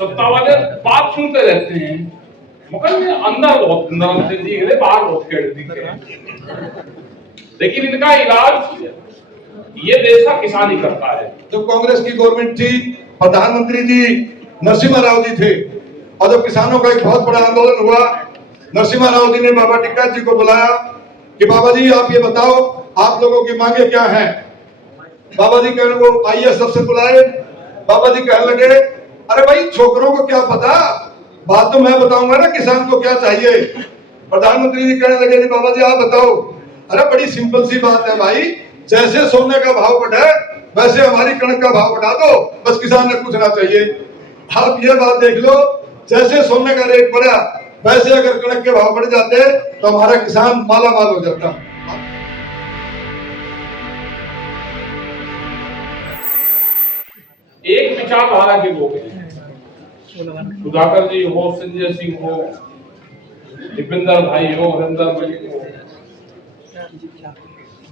सत्ता वाले बात सुनते रहते हैं मगर ये अंदर बहुत नरम से दिख रहे, बाहर बहुत खेड़ दिख रहे। लेकिन इनका इलाज ये देश का किसान ही करता है। जब कांग्रेस की गवर्नमेंट थी, प्रधानमंत्री जी नरसिम्हा राव जी थे और जब किसानों का एक बहुत बड़ा आंदोलन हुआ, नरसिम्हा राव जी ने बाबा टिक्का जी को बुलाया कि बाबा जी आप ये बताओ आप लोगों की मांगे क्या हैं। बाबा जी कहने को आइए सबसे बुलाए। बाबा जी कहने लगे अरे भाई छोकरों को क्या पता, बात तो मैं बताऊंगा ना किसान को क्या चाहिए। प्रधानमंत्री जी कहने लगे जी बाबा जी आप बताओ। अरे बड़ी सिंपल सी बात है भाई, जैसे सोने का भाव बढ़े वैसे हमारी कणक का भाव बढ़ा दो, बस किसान ने पूछना चाहिए। आप ये बात देख लो, जैसे सोने का रेट बढ़ा वैसे अगर कणक के भाव बढ़ जाते तो हमारा किसान माला माल हो जाता। एक विचारधारा के लोग हैं, सुधाकर जी हो, संजय सिंह हो, दीपेंद्र भाई हो, हरिंदर भाई हो,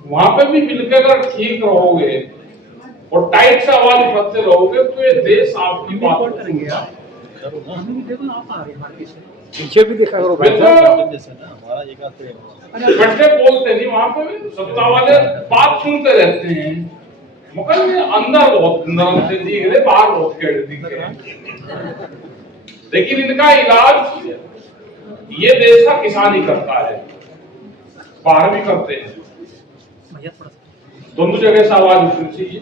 वहां पे भी मिलकर अगर ठीक रहोगे और टाइट से आवाज उठाते रहोगे तो ये देश आपकी बात सुनेगा। पीछे भी देखा करो, बच्चे बोलते नहीं, वहां पे भी सत्ता वाले बात सुनते रहते हैं मगर ये अंदर बहुत नरम से दिख रहे, बाहर बहुत खेड़ दिख रहे। लेकिन इनका इलाज ये देश का किसान ही करता है, बाहर भी करते हैं। दोनों जगह से आवाज उठनी चाहिए,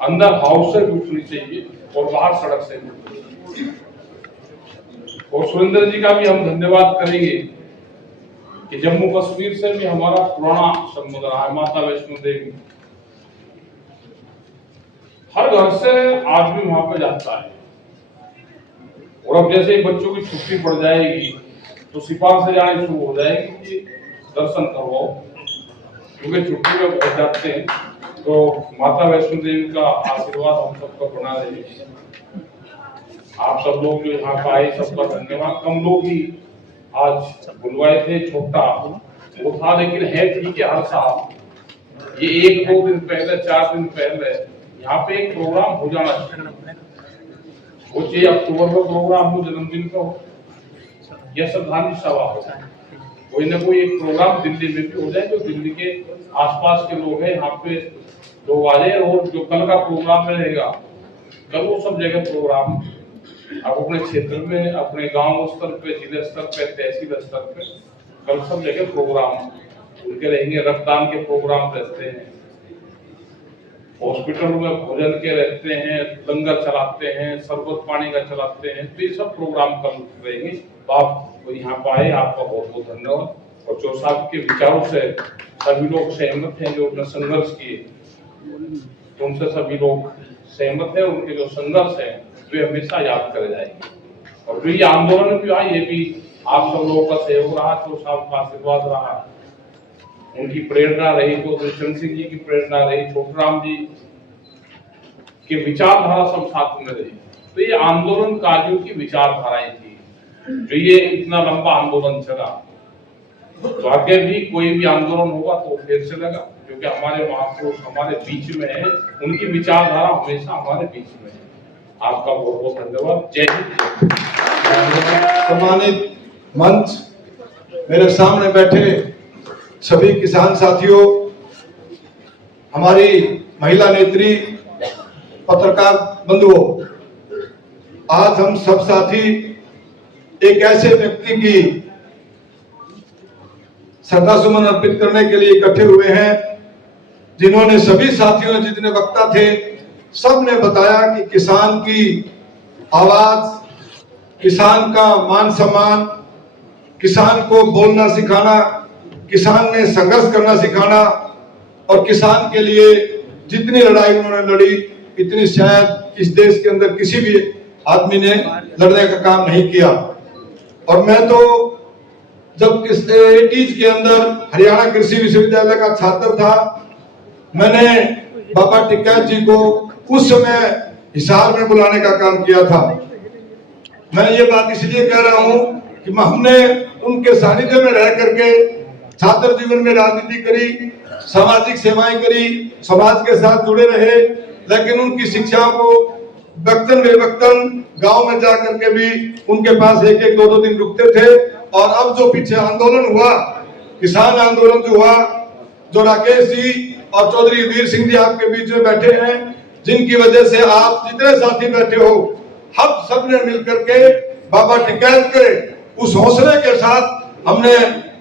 अंदर हाउस से भी उठनी चाहिए और बाहर सड़क से भी उठनी चाहिए। और सुरेंद्र जी का भी हम धन्यवाद करेंगे कि जम्मू कश्मीर से भी हमारा पुराना संबंध रहा है। माता वैष्णो देवी हर घर से आदमी वहां पर जाता है और अब जैसे ही बच्चों की छुट्टी पड़ जाएगी तो सिफारिश से जाने शुरू हो जाएगी कि दर्शन करवाओ, क्योंकि छुट्टी में बहुत जाते हैं। तो माता वैष्णो देवी का आशीर्वाद हम सबका बना रहे। आप सब लोग जो यहाँ आए सबका धन्यवाद। कम लोग ही आज बुलवाए थे, छोटा वो था लेकिन है ठीक है। हर साल ये 1-2 दिन पहले 4 दिन पहले यहाँ पे एक प्रोग्राम हो जाना चाहिए। वो चाहिए अक्टूबर में प्रोग्राम हो, जन्मदिन का हो या श्रद्धांजलि सभा हो, कोई ना कोई एक प्रोग्राम दिल्ली में भी हो जाए जो दिल्ली के आसपास के लोग हैं यहाँ पे लोग आ जाए। और जो कल का प्रोग्राम में रहेगा, कल वो सब जगह प्रोग्राम आप अपने क्षेत्र में, अपने गांव स्तर पे, जिले स्तर पे, तहसील स्तर पे कल सब जगह प्रोग्राम उनके रहेंगे। रक्तदान के प्रोग्राम रहते हैं, हॉस्पिटल में भोजन के रहते हैं, लंगर चलाते हैं, शरबत पानी का चलाते हैं, तो ये सब प्रोग्राम कल रहेंगे। तो आप यहाँ पर आए, आपका बहुत बहुत धन्यवाद। और जो साहब के विचारों से सभी लोग सहमत हैं, जो अपने संघर्ष किए उनसे सभी लोग सहमत है। उनके जो संघर्ष है वे हमेशा याद करे जाएंगे। और जो ये आंदोलन भी हुआ ये भी आप सब लोगों का सहयोग रहा, जो साहब का आशीर्वाद रहा, उनकी प्रेरणा रही, तो चंद्र सिंह जी की प्रेरणा रही, छोटराम जी की विचारधारा सब साथ में रही। तो ये आंदोलनकारियों की विचारधाराएं थी जो ये इतना लंबा आंदोलन चला। तो आगे भी कोई भी आंदोलन होगा तो फिर चलेगा, क्योंकि हमारे महापुरुष हमारे बीच में है, उनकी विचारधारा हमेशा हमारे बीच में है। आपका बहुत बहुत धन्यवाद। जय हिंद। सम्मानित मंच, मेरे सामने बैठे सभी किसान साथियों, हमारी महिला नेत्री, पत्रकार बंधुओं, आज हम सब साथी एक ऐसे व्यक्ति की श्रद्धासुमन अर्पित करने के लिए इकट्ठे हुए हैं जिन्होंने, सभी साथियों ने, जितने वक्ता थे, सब ने बताया कि किसान की आवाज, किसान का मान सम्मान, किसान को बोलना सिखाना, किसान ने संघर्ष करना सिखाना और किसान के लिए जितनी लड़ाई उन्होंने लड़ी इतनी शायद इस देश के अंदर किसी भी आदमी ने लड़ने का काम नहीं किया। और मैं तो जब इस 80s के अंदर हरियाणा कृषि विश्वविद्यालय का छात्र था, मैंने बाबा टिक्का जी को उस समय हिसार में बुलाने का काम किया था। मैं ये बात इसलिए कह रहा हूं कि हमने उनके सानिध्य में रह करके छात्र जीवन में राजनीति करी, सामाजिक सेवाएं करी, समाज के साथ जुड़े रहे, लेकिन उनकी शिक्षाओं को वक्तन बेवक्तन गांव में जा करके भी उनके पास एक एक दो दो दिन रुकते थे। और अब जो पीछे आंदोलन हुआ, किसान आंदोलन जो हुआ, जो राकेश जी और चौधरी वीर सिंह जी आपके बीच में बैठे हैं, जिनकी वजह से आप जितने साथी बैठे हो, हम सब ने मिलकर के बाबा टिकैत के उस हौसले के साथ हमने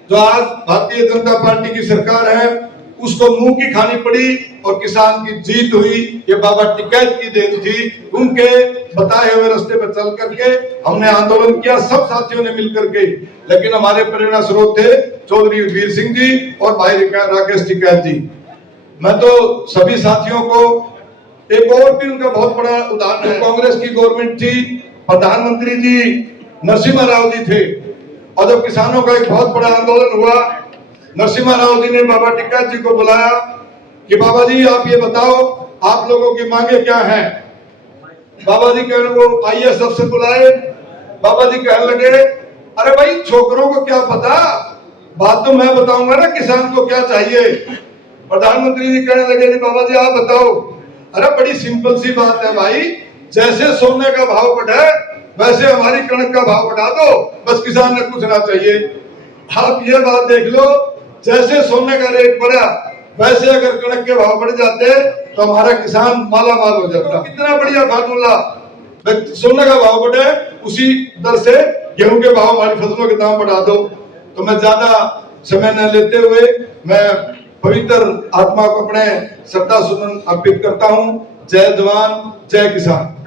जो आज भारतीय जनता पार्टी की सरकार है उसको मुंह की खानी पड़ी और किसान की जीत हुई। ये बाबा टिकैत की देन थी। उनके बताए हुए रास्ते पर चल करके हमने आंदोलन किया, सब साथियों ने मिलकर के। लेकिन हमारे प्रेरणा स्रोत थे चौधरी वीर सिंह जी और भाई राकेश टिकैत जी। मैं तो सभी साथियों को एक और भी उनका बहुत बड़ा उदाहरण है। कांग्रेस की गवर्नमेंट थी, प्रधानमंत्री जी नरसिम्हा राव जी थे, और जब किसानों का एक बहुत बड़ा आंदोलन हुआ, नरसिम्हा राव जी ने बाबा टिकैत जी को बुलाया कि बाबा जी आप ये बताओ आप लोगों की मांगे क्या हैं। बाबा जी कहने को आईएएस अफसर बुलाए। बाबा जी कहने लगे अरे भाई छोकरों को क्या पता, बात तो मैं बताऊंगा ना किसान को क्या चाहिए। प्रधानमंत्री जी कहने लगे बाबा जी आप बताओ। अरे बड़ी सिंपल सी बात है भाई, जैसे सोने का भाव बढ़े वैसे हमारी कणक का भाव बढ़ा दो, बस किसान ने पूछना चाहिए। आप ये बात देख लो, जैसे सोने का रेट बढ़ा वैसे अगर कणक के भाव बढ़ जाते तो हमारा किसान माला माल हो जाता। तो कितना बढ़िया फार्मूला, सोने का भाव बढ़े उसी दर से गेहूं के भाव हमारी फसलों के दाम बढ़ा दो। तो मैं ज्यादा समय न लेते हुए मैं पवित्र आत्मा को अपने श्रद्धा सुमन अर्पित करता हूं। जय जवान जय किसान।